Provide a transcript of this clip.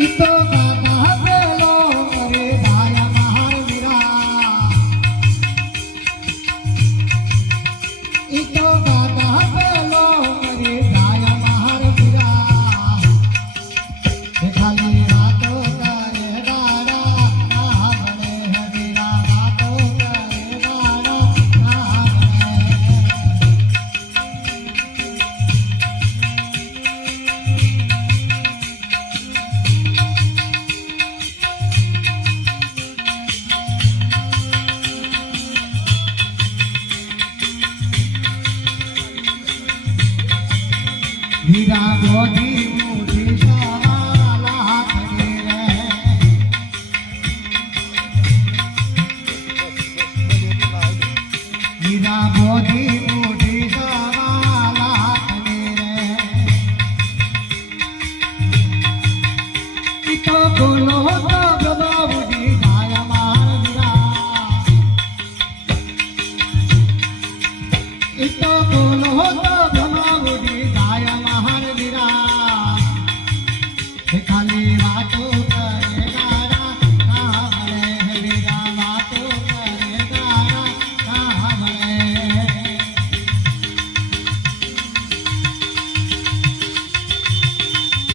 ઈતો ગાતા પેલો કરે ડાયા મહાર વીરા ઈતો ગાતા પેલો કરે ડાયા મહાર વીરા ખાલી વાતો કરે દાડા ના બને હરીરા વાતો કરે દાડા ના हीरा गोदी